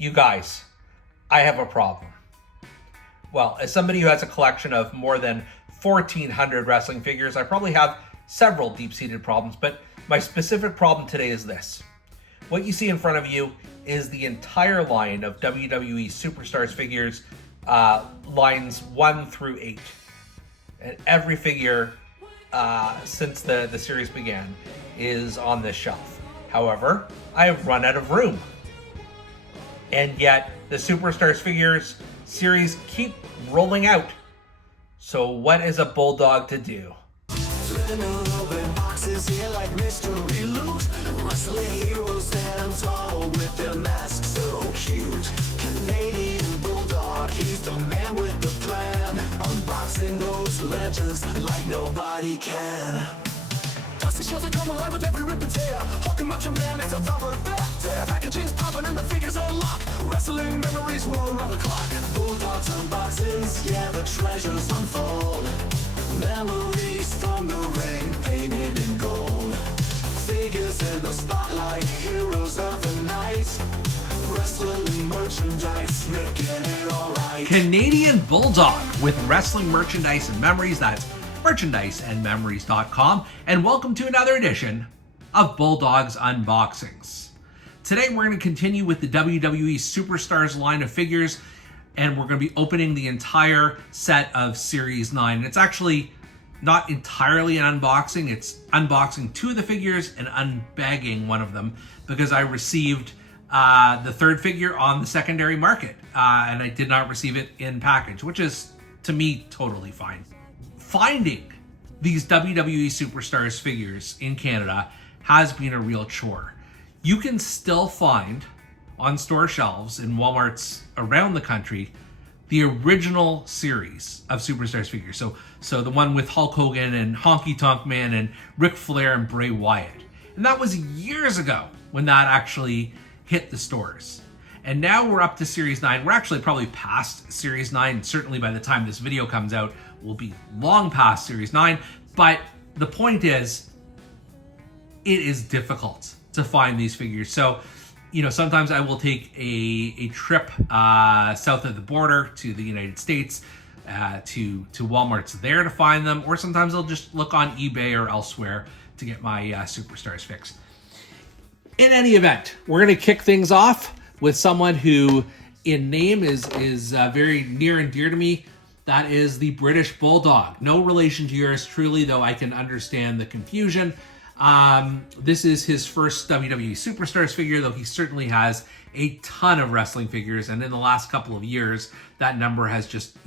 You guys, I have a problem. Well, as somebody who has a collection of more than 1,400 wrestling figures, I probably have several deep-seated problems, but my specific problem today is this. What you see in front of you is the entire line of WWE Superstars figures, lines 1 through 8. And every figure since the series began is on this shelf. However, I have run out of room. And yet, the Superstars figures series keep rolling out. So what is a Bulldog to do? Boxes here like mystery loot. Wrestling heroes stand tall with their masks so cute. Canadian Bulldog, he's the man with the plan. Unboxing those legends like nobody can. Dusty shells come alive with every rip and tear. Hulking Macho Man is a velvet there. Packaging's popping and the figures unlock. Wrestling memories will run the clock. Bulldogs unboxings, yeah, the treasures unfold. Memories from the ring, painted in gold. Figures in the spotlight, heroes of the night. Wrestling merchandise, making it alright. Canadian Bulldog with wrestling merchandise and memories. That's merchandiseandmemories.com. And welcome to another edition of Bulldog's Unboxings. Today we're going to continue with the WWE Superstars line of figures, and we're going to be opening the entire set of Series 9. It's actually not entirely an unboxing. It's unboxing 2 of the figures and unbagging one of them because I received the third figure on the secondary market, and I did not receive it in package, which is, to me, totally fine. Finding these WWE Superstars figures in Canada has been a real chore. You can still find on store shelves in Walmarts around the country the original series of Superstars figures. So the one with Hulk Hogan and Honky Tonk Man and Ric Flair and Bray Wyatt. And that was years ago when that actually hit the stores. And now we're up to Series 9. We're actually probably past Series 9. Certainly by the time this video comes out, we'll be long past Series 9. But the point is, it is difficult to find these figures. So, you know, sometimes I will take a trip south of the border to the United States, to Walmart's there to find them, or sometimes I'll just look on eBay or elsewhere to get my Superstars fixed. In any event, we're going to kick things off with someone who in name is very near and dear to me. That is the British Bulldog. No relation to yours truly, though I can understand the confusion. This is his first WWE Superstars figure, though he certainly has a ton of wrestling figures, and in the last couple of years, that number has just,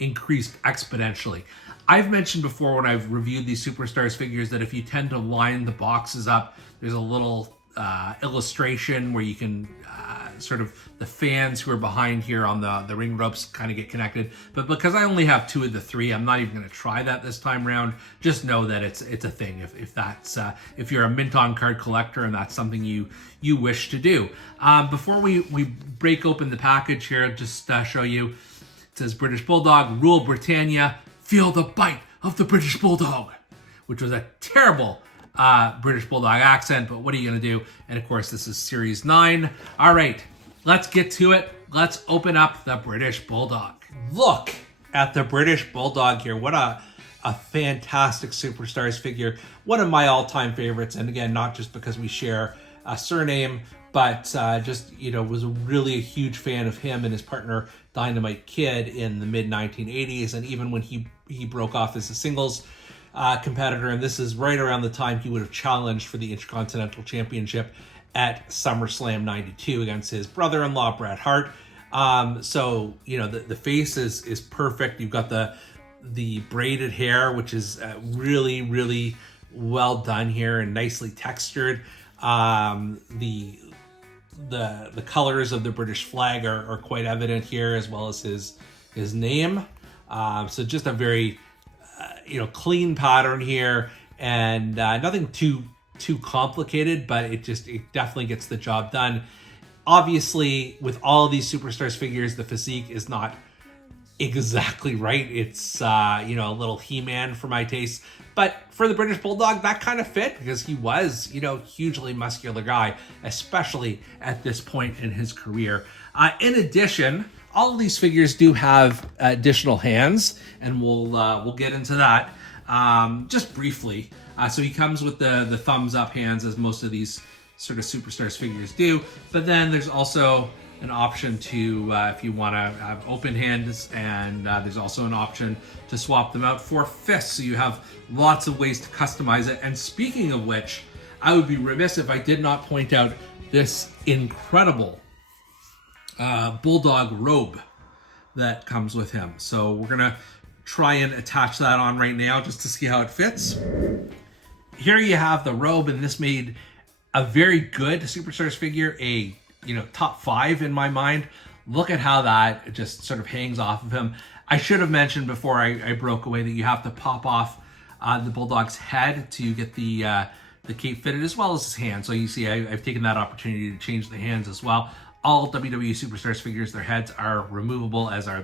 increased exponentially. I've mentioned before when I've reviewed these Superstars figures that if you tend to line the boxes up, there's a little illustration where you can sort of the fans who are behind here on the ring ropes kind of get connected. But because I only have 2 of the 3, I'm not even going to try that this time around. Just know that it's a thing if that's if you're a mint on card collector and that's something you wish to do. Before we break open the package here, just show you. It says British Bulldog, Rule Britannia, feel the bite of the British Bulldog, which was a terrible British Bulldog accent, but what are you going to do? And of course, this is Series 9. All right, let's get to it. Let's open up the British Bulldog. Look at the British Bulldog here. What a fantastic Superstars figure. One of my all-time favorites. And again, not just because we share a surname, but was really a huge fan of him and his partner Dynamite Kid in the mid-1980s. And even when he broke off as a singles competitor, and this is right around the time he would have challenged for the Intercontinental Championship at SummerSlam 92 against his brother-in-law Bret Hart. The face is perfect. You've got the braided hair, which is really, really well done here and nicely textured. The colors of the British flag are quite evident here, as well as his name. So just a very clean pattern here, and nothing too complicated, but it definitely gets the job done. Obviously, with all of these Superstars figures, the physique is not exactly right. It's, you know, a little He-Man for my taste. But for the British Bulldog, that kind of fit because he was, you know, hugely muscular guy, especially at this point in his career. In addition, all of these figures do have additional hands, and we'll get into that just briefly. So he comes with the thumbs up hands, as most of these sort of Superstars figures do. But then there's also an option to, if you want to have open hands, and there's also an option to swap them out for fists. So you have lots of ways to customize it. And speaking of which, I would be remiss if I did not point out this incredible Bulldog robe that comes with him. So we're gonna try and attach that on right now just to see how it fits. Here you have the robe, and this made a very good Superstars figure, a, you know, top 5 in my mind. Look at how that just sort of hangs off of him. I should have mentioned before I broke away that you have to pop off the Bulldog's head to get the cape fitted, as well as his hand. So you see I've taken that opportunity to change the hands as well. All WWE Superstars figures, their heads are removable, as are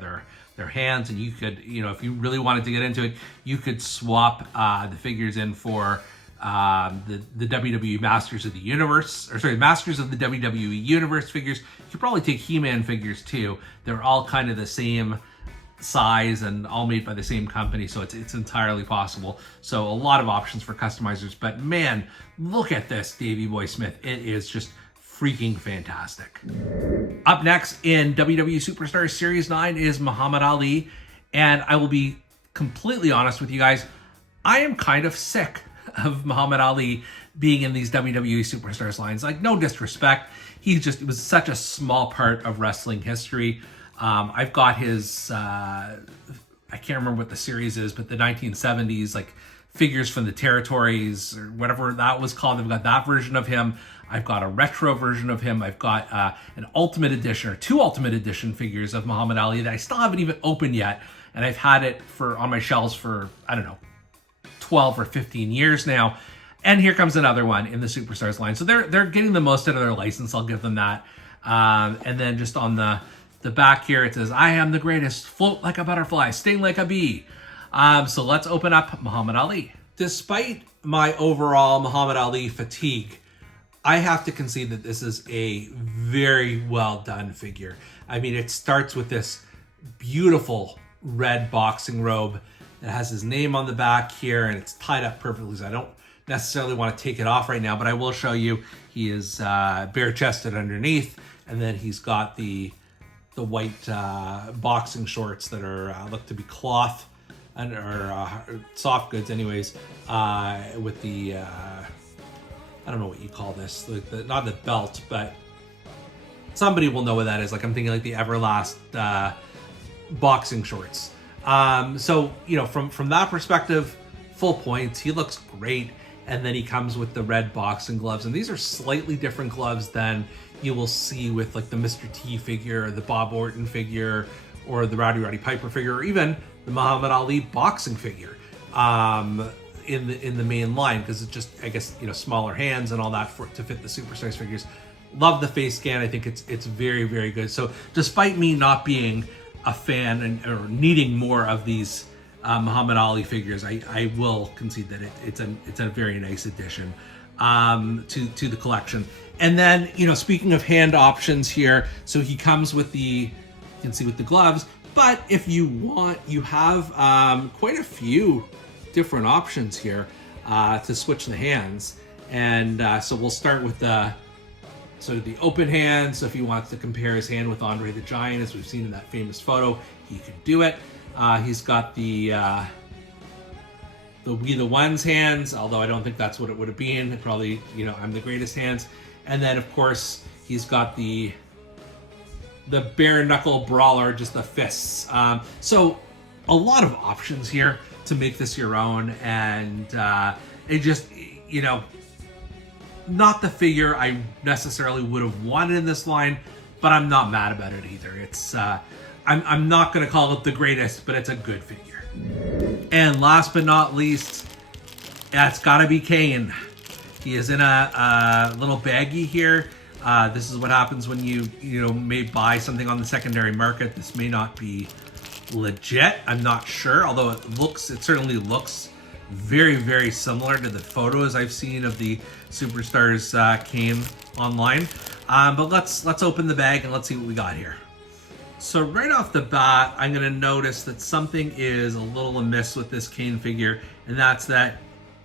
their hands, and you could, you know, if you really wanted to get into it, you could swap the figures in for the WWE Masters of the Universe, or sorry, Masters of the WWE Universe figures. You could probably take He-Man figures too. They're all kind of the same size and all made by the same company, so it's entirely possible. So a lot of options for customizers. But man, look at this Davey Boy Smith. It is just freaking fantastic. Up next in WWE Superstars Series 9 is Muhammad Ali, and I will be completely honest with you guys, I am kind of sick of Muhammad Ali being in these WWE Superstars lines. Like, no disrespect, it was such a small part of wrestling history. I've got his, I can't remember what the series is, but the 1970s, like, figures from the territories or whatever that was called. I've got that version of him. I've got a retro version of him. I've got an Ultimate Edition, or 2 Ultimate Edition figures of Muhammad Ali that I still haven't even opened yet. And I've had it on my shelves for, I don't know, 12 or 15 years now. And here comes another one in the Superstars line. So they're getting the most out of their license. I'll give them that. And then just on the back here, it says, "I am the greatest, float like a butterfly, sting like a bee." So let's open up Muhammad Ali. Despite my overall Muhammad Ali fatigue, I have to concede that this is a very well done figure. I mean, it starts with this beautiful red boxing robe that has his name on the back here, and it's tied up perfectly, so I don't necessarily want to take it off right now, but I will show you. He is bare-chested underneath, and then he's got the white boxing shorts that are look to be cloth, or soft goods anyways, with the I don't know what you call this, like not the belt, but somebody will know what that is. Like, I'm thinking like the Everlast boxing shorts. So, you know, from that perspective, full points. He looks great. And then he comes with the red boxing gloves, and these are slightly different gloves than you will see with like the Mr. T figure, or the Bob Orton figure, or the Roddy Piper figure, or even the Muhammad Ali boxing figure in the main line, because it's just, I guess, you know, smaller hands and all that to fit the Superstars figures. Love the face scan. I think it's very, very good. So despite me not being a fan or needing more of these Muhammad Ali figures, I will concede that it's a very nice addition to the collection. And then, you know, speaking of hand options here, so he comes with you can see with the gloves, but if you want, you have quite a few different options here to switch the hands. And so we'll start with the open hand. So if he wants to compare his hand with Andre the Giant, as we've seen in that famous photo, he could do it. He's got the We the Ones hands, although I don't think that's what it would have been. Probably, you know, I'm the greatest hands. And then, of course, he's got the bare knuckle brawler, just the fists. So a lot of options here to make this your own, and it just, you know, not the figure I necessarily would have wanted in this line, but I'm not mad about it either. It's I'm not going to call it the greatest, but it's a good figure. And last but not least, it's got to be KANE. He is in a little baggie here. This is what happens when you may buy something on the secondary market. This may not be legit. I'm not sure, although it certainly looks very, very similar to the photos I've seen of the Superstars KANE online. But let's open the bag and let's see what we got here. So right off the bat, I'm gonna notice that something is a little amiss with this KANE figure, and that's that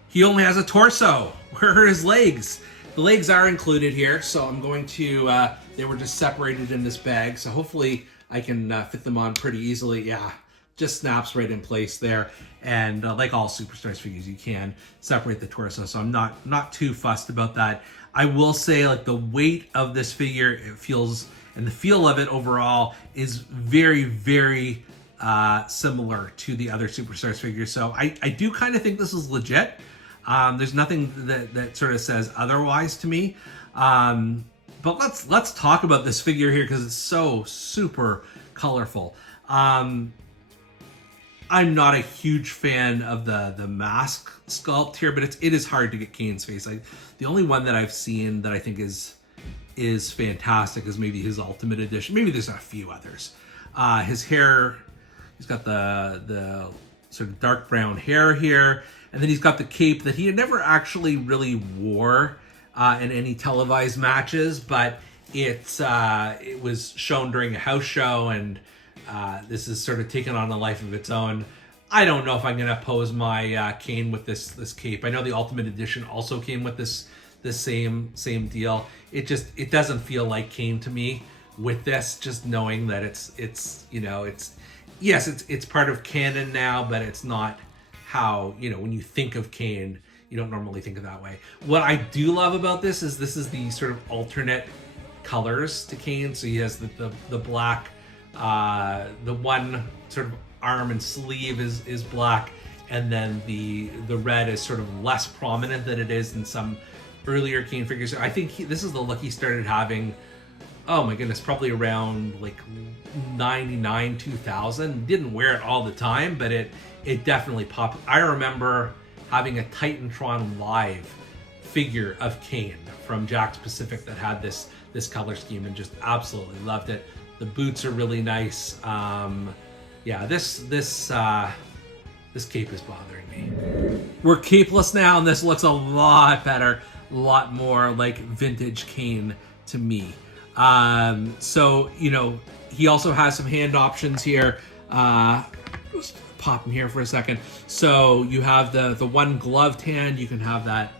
he only has a torso. Where are his legs? The legs are included here, so I'm going to, they were just separated in this bag, so hopefully I can fit them on pretty easily. Yeah, just snaps right in place there. And like all Superstars figures, you can separate the torso, so I'm not too fussed about that. I will say, like, the weight of this figure, it feels, and the feel of it overall is very, very similar to the other Superstars figures. So I do kind of think this is legit. There's nothing that sort of says otherwise to me. But let's talk about this figure here because it's so super colorful. I'm not a huge fan of the mask sculpt here, but it is hard to get KANE's face. The only one that I've seen that I think is fantastic is maybe his Ultimate Edition. Maybe there's a few others. His hair, he's got the sort of dark brown hair here, and then he's got the cape that he had never actually really wore in any televised matches, but it was shown during a house show, and this is sort of taken on a life of its own. I don't know if I'm gonna pose my KANE with this cape. I know the Ultimate Edition also came with this same deal. It doesn't feel like KANE to me with this. Just knowing that it's part of canon now, but it's not how, when you think of KANE, you don't normally think of that way. What I do love about this is the sort of alternate colors to KANE. So he has the black. The one sort of arm and sleeve is black, and then the red is sort of less prominent than it is in some earlier KANE figures. I think this is the look he started having, oh my goodness, probably around like 99, 2000. Didn't wear it all the time, but it definitely popped. I remember having a Titantron Live figure of KANE from Jakks Pacific that had this color scheme and just absolutely loved it. The boots are really nice. Yeah, this cape is bothering me. We're capeless now, and this looks a lot better, a lot more like vintage KANE to me. So, he also has some hand options here. Just pop him here for a second. So you have the one gloved hand. You can have that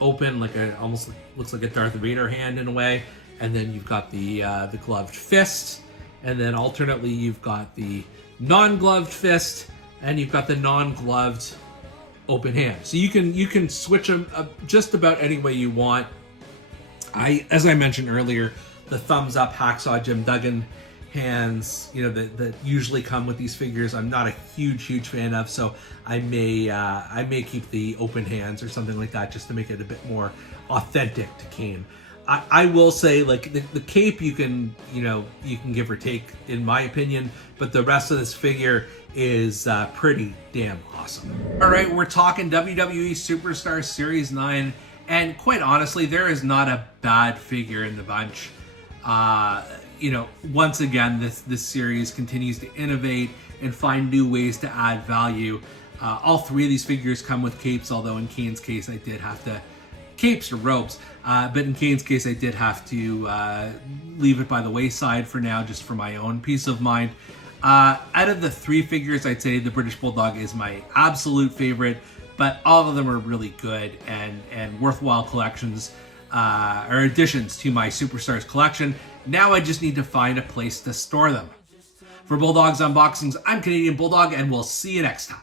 open, like almost looks like a Darth Vader hand in a way. And then you've got the gloved fist, and then alternately you've got the non-gloved fist, and you've got the non-gloved open hand. So you can switch them just about any way you want. As I mentioned earlier, the thumbs up Hacksaw Jim Duggan hands, that usually come with these figures, I'm not a huge fan of. So I may keep the open hands or something like that just to make it a bit more authentic to KANE. I will say, like, the cape you can give or take, in my opinion, but the rest of this figure is pretty damn awesome. All right, we're talking WWE Superstars Series 9, and quite honestly, there is not a bad figure in the bunch. Once again, this series continues to innovate and find new ways to add value. All three of these figures come with capes, although in KANE's case, I did have to capes or ropes. But in KANE's case, I did have to leave it by the wayside for now, just for my own peace of mind. Out of the three figures, I'd say the British Bulldog is my absolute favorite, but all of them are really good and worthwhile collections, or additions to my Superstars collection. Now I just need to find a place to store them. For Bulldog's Unboxings, I'm Canadian Bulldog, and we'll see you next time.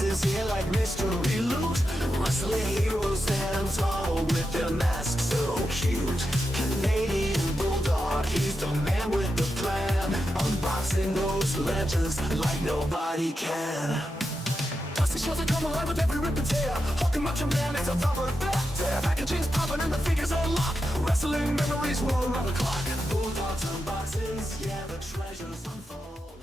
Here like mystery loot, wrestling heroes stand tall with their masks so cute. Canadian Bulldog, he's the man with the plan, unboxing those legends like nobody can. Dusty shows that come alive with every rip and tear. Hulking Macho Man is a rubber bat. Packaging's popping and the figures unlock. Wrestling memories roll around the clock. Bulldog's unboxings, yeah, the treasures unfold.